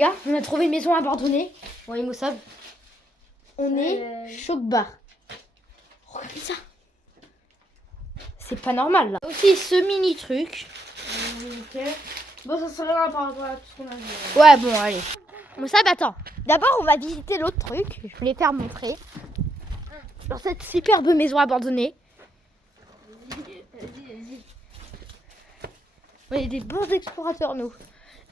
gars, on a trouvé une maison abandonnée. Bon, ils me savent. On est choc bar. Regardez ça. C'est pas normal là. Aussi ce mini truc. Ok. Bon, ça serait là par rapport à tout ce qu'on a vu. Ouais, bon, allez. Moussab, attends. D'abord, on va visiter l'autre truc. Je voulais faire montrer. Dans cette superbe maison abandonnée. Vas-y. On est des bons explorateurs, nous.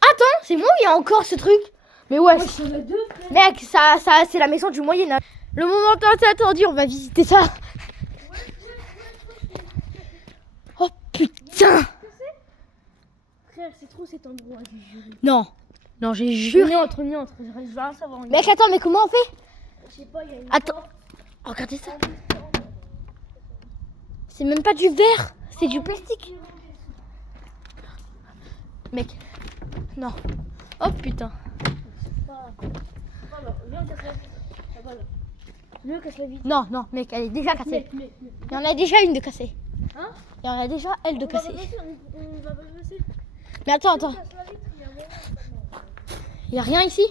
Attends, c'est moi où il y a encore ce truc? Mais ouais, Moi, j'en ai deux, frère. mec, ça c'est la maison du Moyen-Âge. Le moment tant attendu, on va visiter ça. Oh putain! Frère, c'est trop cet endroit, j'ai juré. Non, j'ai juré. Entre. Je vais rien savoir. Mec, attends, mais comment on fait? Je sais pas, il y a une. Attends. Regardez ça. C'est même pas du verre, c'est du plastique. Mec, non. Oh putain. Viens, casse la vitre. Ah, voilà. Viens, casse la vitre. Non, mec, elle est déjà cassée. Mais. Il y en a déjà une de cassée. Hein? Il y en a déjà elle de On cassée. va pas passer. Mais attends. Casse la vitre, il y a rien. Il y a rien ici?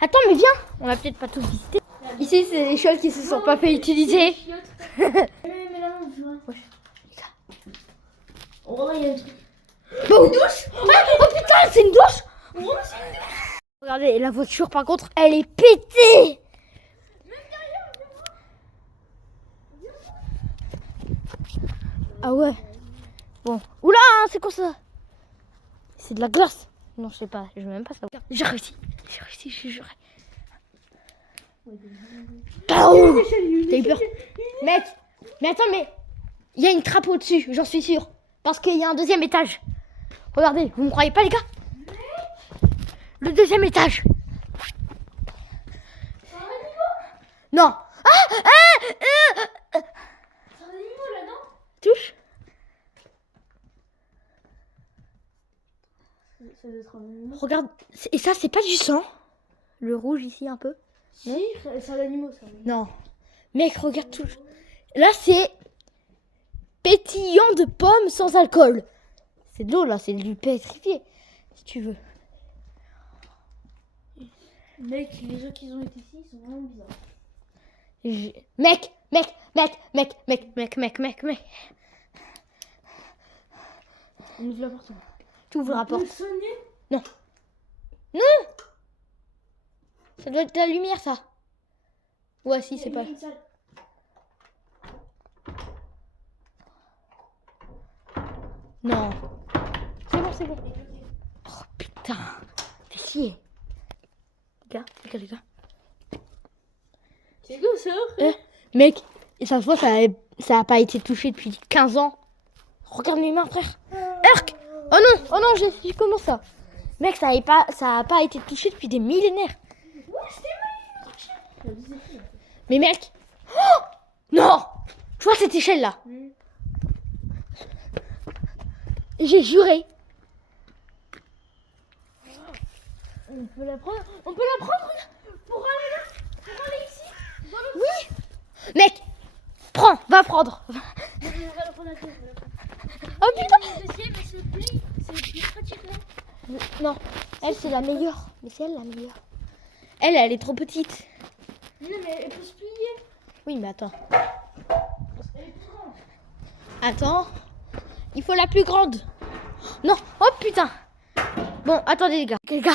Attends, mais viens. On va peut-être pas tout visiter. Ici, c'est des choses qui se sont pas fait utiliser. Mais là, on joue. Wesh. Oh, il y a un truc. Oh, une douche. Oh putain, c'est une douche. Regardez, la voiture, par contre, elle est pétée. Ah ouais. Bon. Oula, c'est quoi ça? C'est de la glace. Non, je sais pas. Je veux même pas savoir. J'ai réussi, je jure. Oh, t'as eu peur? Mec, mais attends, mais il y a une trappe au-dessus, j'en suis sûre. Parce qu'il y a un deuxième étage. Regardez, vous me croyez pas, les gars? Le deuxième étage. Non. C'est un animal là-dedans? Touche. Ça doit être un animal. Regarde, et ça, c'est pas du sang. Le rouge ici, un peu. Si, c'est un animal ça. Non. Mec, regarde tout. Là, c'est pétillant de pommes sans alcool. C'est de l'eau, là. C'est du pétrifié. Si tu veux. Mec, les gens qui ont été ici, ils sont vraiment bizarres. Mec. On ouvre la porte. Tu ouvres la porte. Sonner? Non. Ça doit être de la lumière, ça. Ouais, si, c'est pas. Une salle. Non. C'est bon. Oh putain. T'es scié. Les gars. C'est quoi ça? Mec, et ça se voit, ça a pas été touché depuis 15 ans. Regarde mes mains, frère. Urk. Oh non, j'ai comment ça? Mec, ça a pas été touché depuis des millénaires. Mais mec. Oh non. Tu vois cette échelle là? J'ai juré. On peut la prendre? Regarde. Pour aller là? Pour aller ici? Oui. Mec, prends, va prendre. On va la prendre à terre. Oh putain. C'est le plus pratique là. Non, elle c'est la meilleure. Mais c'est elle la meilleure. Elle est trop petite. Non mais elle peut se plier. Oui, mais attends. Elle est plus grande. Attends. Il faut la plus grande. Non. Oh putain. Bon, attendez les gars.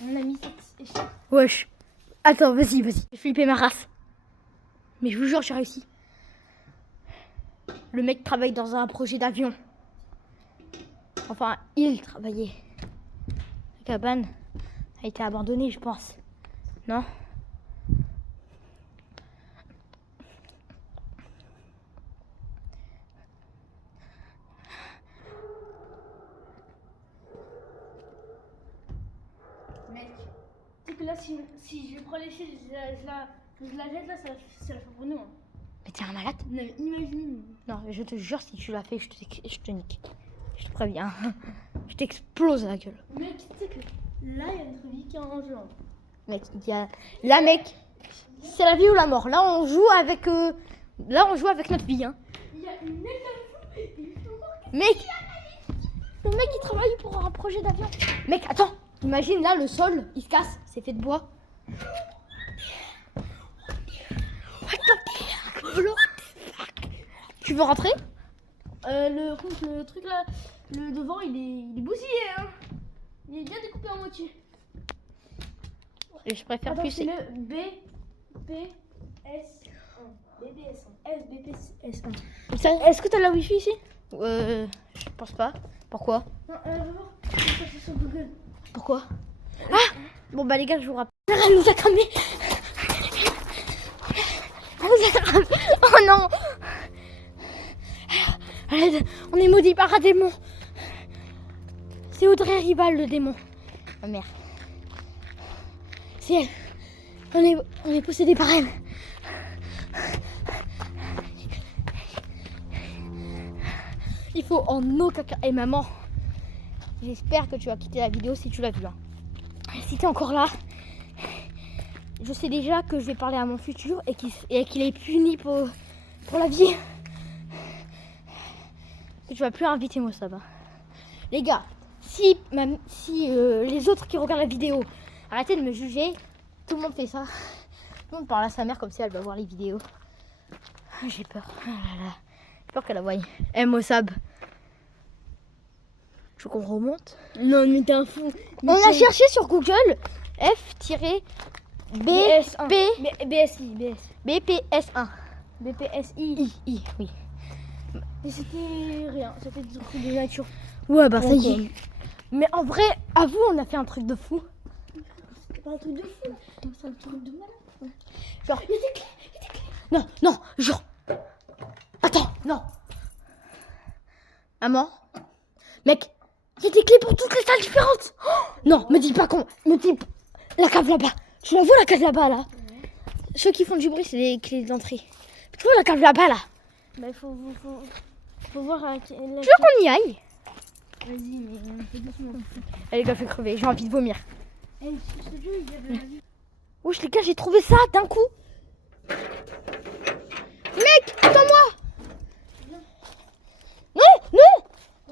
On a mis cette échelle. Wesh. Attends, vas-y. J'ai flippé ma race. Mais je vous jure, j'ai réussi. Le mec travaille dans un projet d'avion. Enfin, il travaillait. La cabane a été abandonnée, je pense. Non? Mec, tu sais que là, si je prends l'échelle, je la jette là, ça la fait pour nous. Hein. Mais t'es un malade? Non, mais imagine. Non, je te jure, si tu l'as fait, je te nique. Je te préviens. Je t'explose la gueule. Mec, tu sais que là, il y a notre vie qui est en jeu. Hein. Mec, là, mec, c'est la vie ou la mort. Là, on joue avec notre vie. Hein. Il y a une école. Mec, le mec, il travaille pour un projet d'avion. Mec, attends. Imagine là, le sol, il se casse, c'est fait de bois. What the fuck? Tu veux rentrer? Le truc là, le devant, il est bousillé. Hein. Il est bien découpé en moitié. Je préfère Attends, plus. c'est le BPS1. BPS1. Est-ce que t'as la Wi-Fi ici? Je pense pas. Pourquoi? Non, va voir. C'est sur Google. Pourquoi? Ah! Bon bah les gars, je vous rappelle. Elle nous a cramé. Elle nous a cramé. Oh non! Arrête, on est maudit par un démon. C'est Audrey Rival, le démon. Ma mère. C'est elle. On est possédé par elle. Il faut en aucun cas. Et maman, j'espère que tu as quitté la vidéo si tu l'as vu. Hein. Si tu es encore là, je sais déjà que je vais parler à mon futur et qu'il est puni pour la vie. Que tu vas plus inviter moi ça va. Les gars, si les autres qui regardent la vidéo, arrêtez de me juger. Tout le monde fait ça. Tout le monde parle à sa mère comme si elle va voir les vidéos. J'ai peur. Oh là là. J'ai peur qu'elle la voie. Mossab. Tu veux qu'on remonte? Non, mais t'es un fou. On a cherché sur Google F-BPS1. BPS1. BPSI. I, oui. Mais c'était rien, c'était des trucs de nature. Ouais, bah ça y est. Mais en vrai, avoue, on a fait un truc de fou. C'était pas un truc de fou, c'est un truc de malade. Genre, il y a des clés. Non, non, genre. Attends, non. Maman, mec, il y a des clés pour toutes les salles différentes. Oh, non, me dis pas qu'on. Me dis la cave là-bas. Tu la vois la cave là-bas là? Ceux qui font du bruit, c'est les clés d'entrée. Tu vois la cave là-bas là? Bah, il faut voir à Tu veux qu'on y aille? Vas-y, mais on fait doucement. Elle les gars, fait crever, j'ai envie de vomir. Eh, ce jeu, il y avait la vie. Wesh les gars, j'ai trouvé ça d'un coup. Mec, attends-moi. Non, non,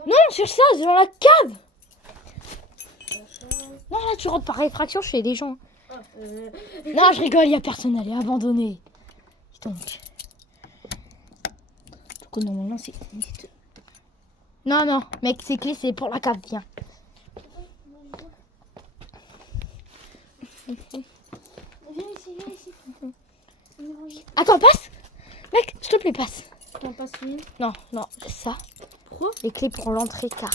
non, sur ça, c'est dans la cave. Non, là, tu rentres par réfraction chez les gens. Non, je rigole, il n'y a personne, elle est abandonnée. Donc, normalement, c'est... Non, non, mec, ces clés, c'est pour la cave, viens. Viens ici. Attends, passe. Mec, s'il te plaît, passe. On passe une. Non, non, ça. Pourquoi? Les clés pour l'entrée, car.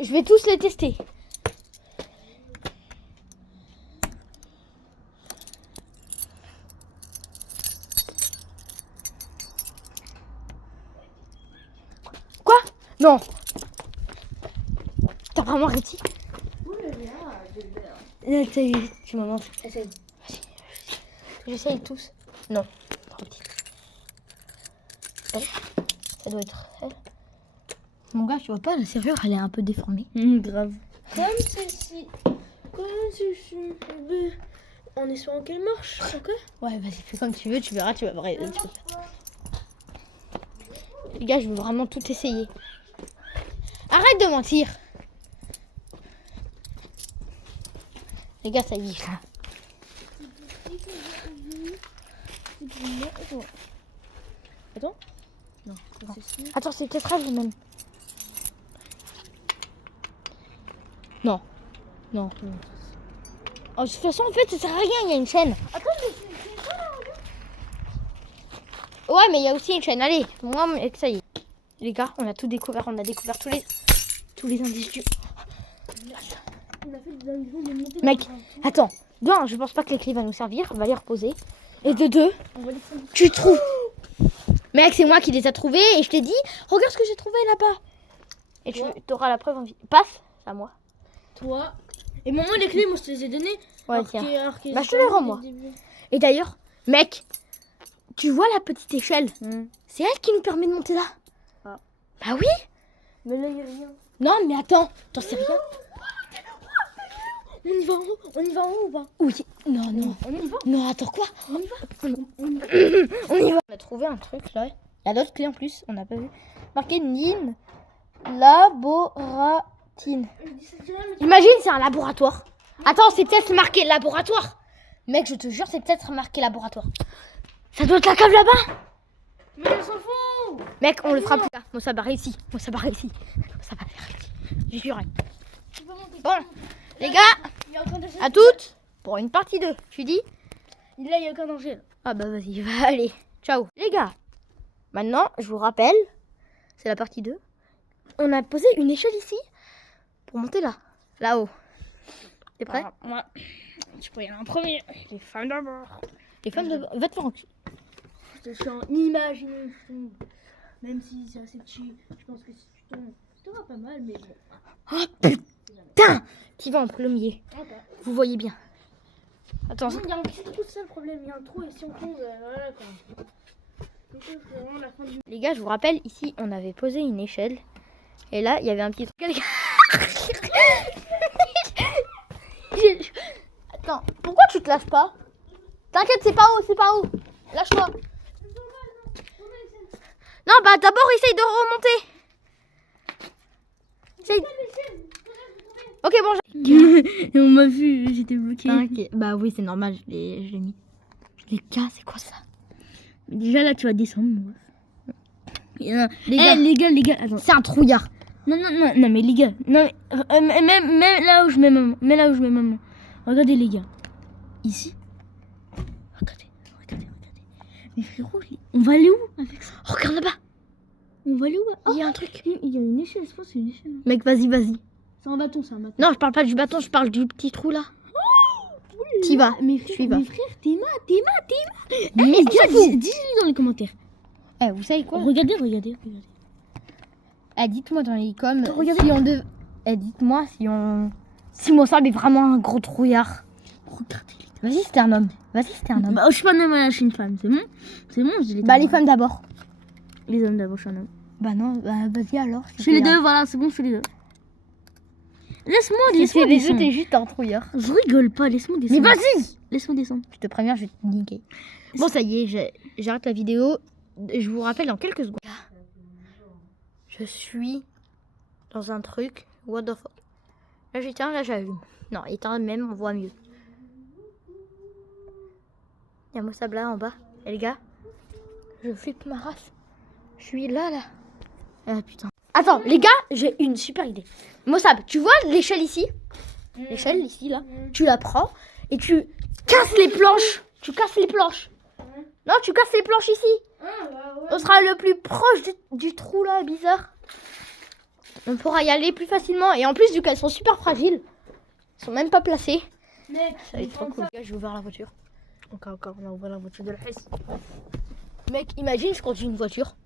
Je vais tous les tester. Quoi? Non. T'as vraiment réussi? Tu m'en manges. Essaye. J'essaye tous. Non. Trop petit. Ça doit être elle. Mon gars, tu vois pas, la serrure, elle est un peu déformée. Grave. Comme ceci. Comme ceci. En espérant qu'elle marche, ok? Ouais, vas-y, fais comme tu veux, tu verras, tu vas voir. Les gars, je veux vraiment tout essayer. Arrête de mentir. Les gars, ça y est. Là. Attends. Non. Attends, c'est peut-être elle même. Non. Non. Oh, de toute façon, en fait, ça sert à rien, il y a une chaîne. Attends, c'est ça là, Ouais, mais il y a aussi une chaîne. Allez, moi, ça y est. Les gars, on a tout découvert. On a découvert tous les indices du... on a fait des indices de monter. Mec, attends. De un, je pense pas que les clés vont nous servir. On va les reposer. Et de deux, On va les prendre. tu trouves. Mec, c'est moi qui les a trouvés. Et je t'ai dit, regarde ce que j'ai trouvé là-bas. Et tu auras la preuve en vie. Passe, c'est à moi. Toi. Et maman, les clés, moi je te les ai données. Ouais, Alors tiens. que Bah, je te les rends, moi. Et d'ailleurs, mec, tu vois la petite échelle? C'est elle qui nous permet de monter là. Ah. Bah oui. Mais là, il n'y a rien. Non, mais attends, t'en sais rien? On y va en haut. On y va en haut ou pas? Oui. Non, non. On y va. Non, attends, quoi? On y va. On y va. On a trouvé un truc là. Il y a d'autres clés en plus, on n'a pas vu. Marqué Nin Laboratoire. Cantine. Je dis ça, mais Imagine, c'est un laboratoire. Attends, c'est peut-être marqué laboratoire. Mec, je te jure, c'est peut-être marqué laboratoire. Ça doit être la cave là-bas. mais on s'en fout. Mec, on le fera plus tard. Moi, ça va réussir. Moi, ça va réussir. Ça va réussir. J'y suis rien. Tu peux monter. Bon, les gars, Il y a aucun danger. à toutes pour une partie 2. Tu dis? Là, il n'y a aucun danger. Là. Ah bah vas-y, va aller. Ciao. Les gars, maintenant, je vous rappelle, c'est la partie 2. On a posé une échelle ici pour monter là. Là-haut. T'es prêt? Moi, tu peux y aller en premier. Les femmes d'abord. Les femmes de... Va te faire enculer. Je te sens imaginer je tombe. Même si c'est assez petit, je pense que si tu tombes, tu t'auras pas mal, mais bon. Oh putain! Qui va en premier? Ok. Vous voyez bien. Attends, Non, il y a un petit trou, c'est ça le problème. Il y a un trou et si on tombe, voilà quoi. Donc, c'est vraiment la fin du. les gars, je vous rappelle, ici, on avait posé une échelle. Et là, il y avait un petit truc. Attends, pourquoi tu te lâches pas? T'inquiète, c'est pas haut, c'est pas haut. Lâche-toi. Non, bah d'abord, essaye de remonter. Essaye. Ok, bon. On m'a vu, j'étais bloqué. T'inquiète. Bah oui, c'est normal, je l'ai mis. Les gars, c'est quoi ça? Déjà là, tu vas descendre. Les Les gars, les gars, attends. c'est un trouillard. Non, mais les gars, non, mais, même là où je mets maman, regardez les gars, ici, regardez. Mais frérot, on va aller où avec ça? Regarde là-bas. On va aller où? Il y a un truc. Il y a une échelle, je pense que c'est une échelle. Mec, vas-y. C'est un bâton, c'est un bâton. Non, je parle pas du bâton, je parle du petit trou là. T'y vas. Mais Tu y frère, vas. t'es Mais Les on gars, s'en fout. dis-le dans les commentaires. Eh, vous savez quoi? Regardez. Eh, dites-moi dans les coms Regardez. si on dev... Eh, dites-moi si mon sable est vraiment un gros trouillard. Regardez. Vas-y, c'était un homme. Bah, je suis pas un homme, je suis une femme, c'est bon? Je l'ai Bah, les femmes d'abord. Les hommes d'abord, je suis un homme. Bah non, bah vas-y alors. Je fais les deux, voilà, c'est bon, je fais les deux. Laisse-moi Si c'est les deux, descendre. t'es juste un trouillard. Je rigole pas, laisse-moi descendre. Mais vas-y! Laisse-moi descendre. Je te préviens, je vais te niquer. Bon, ça y est, j'arrête la vidéo. Je vous rappelle dans quelques secondes. Je suis dans un truc. What the fuck? Là, j'éteins, là, j'allume. Non, éteins même, on voit mieux. Il y a mon sable là en bas. Et les gars, je flippe ma race. Je suis là. Ah putain. Attends, les gars, j'ai une super idée. Mossab, tu vois l'échelle ici? L'échelle ici, là. Tu la prends et tu casses les planches. Tu casses les planches. Non, tu casses les planches ici. On sera le plus proche du trou là, bizarre. On pourra y aller plus facilement. Et en plus, vu qu'elles sont super fragiles, elles sont même pas placées. Mec, Ça va être trop cool. Les gars, j'ai ouvert la voiture. Encore, on a ouvert la voiture de la fesse. Mec, imagine, je conduis une voiture.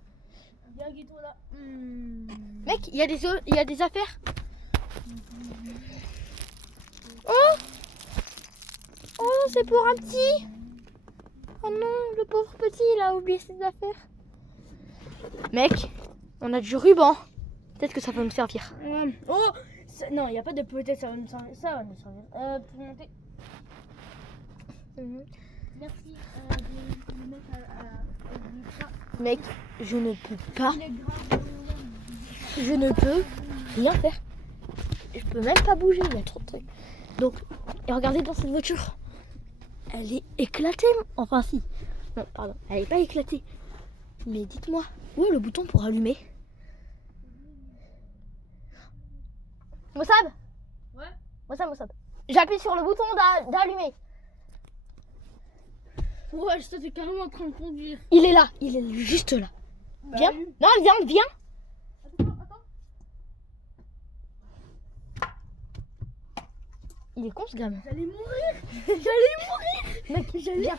Viens, Guido, là. Mec, il y a des affaires. Oh, c'est pour un petit. Oh non, le pauvre petit, il a oublié ses affaires. Mec, on a du ruban. Peut-être que ça va me servir. Oh non, il n'y a pas de peut-être, ça va nous servir. Ça va nous servir. Pour monter. Merci de me mettre à Mec, je ne peux pas. Je ne peux rien faire. Je peux même pas bouger, il y a trop de trucs. Donc, et regardez dans cette voiture. Elle est éclatée. Enfin, si. Non, pardon. Elle est pas éclatée. Mais dites-moi, où est le bouton pour allumer? Mossab? Ouais. Mossab. J'appuie sur le bouton d'allumer. Ouais, je t'étais carrément en train de conduire. Il est là. Il est juste là. Viens. Non, viens. Attends. Il est con ce gamin. J'allais mourir. Mec, viens.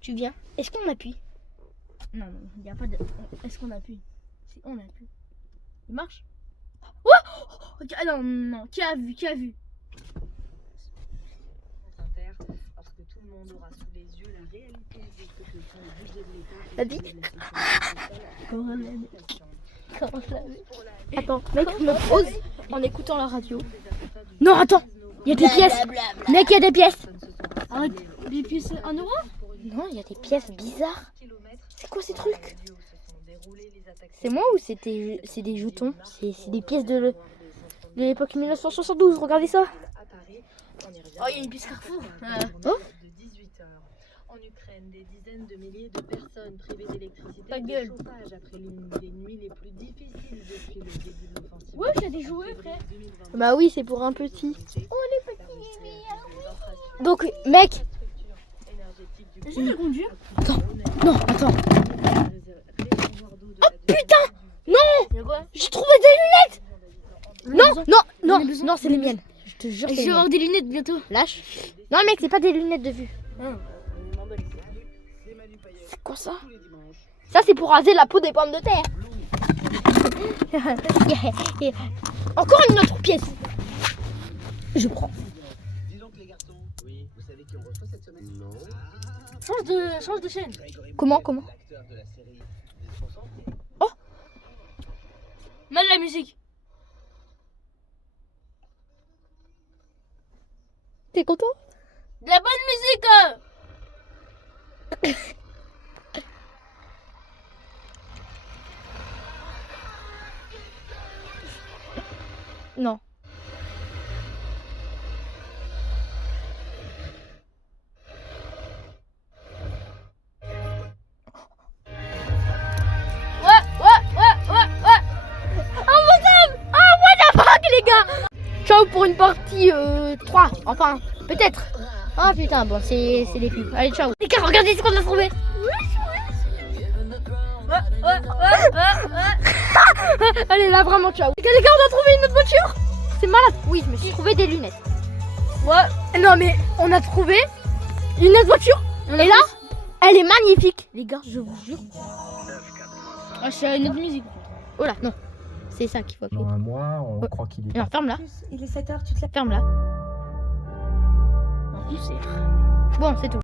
Tu viens. Est-ce qu'on appuie? Non, il n'y a pas de. Est-ce qu'on appuie? Si on appuie. Il marche? Non. Qui a vu? Parce que tout le monde aura sous les yeux la réalité des propositions du budget de l'État. La vie. Comment ça va? Attends, mec, je me pose en écoutant la radio. Non, attends. Il y a des pièces. Mec, il y a des pièces. Arrête. Des pièces 1 euro? Non, il y a des pièces bizarres. C'est quoi ces trucs? C'est moi ou c'est des jetons? C'est des pièces de... De l'époque 1972, regardez ça. À Paris, on y revient. Oh, il y a une piste Carrefour. Oh. De 18 heures. En Ukraine, des dizaines de milliers de personnes privées d'électricité Ta et de gueule. chauffage après l'une des nuits les plus difficiles depuis le début de l'offensive. Ouais, j'ai des jouets, frère. Bah oui, c'est pour un petit. Oh, les petits Donc, mec. Je vais conduire. Non, attends. Oh putain! Il y a quoi? J'ai trouvé des lunettes. Non, non, On non, a besoin- non, c'est les miennes. Je te jure, Je c'est vais les avoir miennes. des lunettes bientôt. Lâche. Non, mec, c'est pas des lunettes de vue. C'est quoi ça? Ça, c'est pour raser la peau des pommes de terre. Encore une autre pièce. Je prends. Dis donc les garçons, oui, vous savez qui on reçoit cette semaine? Non. Change de chaîne. Comment L'acteur de la série Les 60. Mal la musique. T'es content? De la bonne musique. Non. Les gars, ciao pour une partie 3, enfin peut-être. Ah putain, bon c'est les pubs. Allez, ciao. Les gars, regardez ce qu'on a trouvé. Allez là, vraiment ciao. Les gars, on a trouvé une autre voiture. C'est malade. Oui, je me suis trouvé des lunettes. Ouais. Non mais on a trouvé une autre voiture. Et là, elle est magnifique. Les gars, je vous jure. Ah, c'est une autre musique. Oh là, non. C'est ça qu'il faut appuyer. Dans un mois, on croit qu'il est Non, ferme là. Il est 7h, tu te lèves. Ferme là. Bon, c'est tout.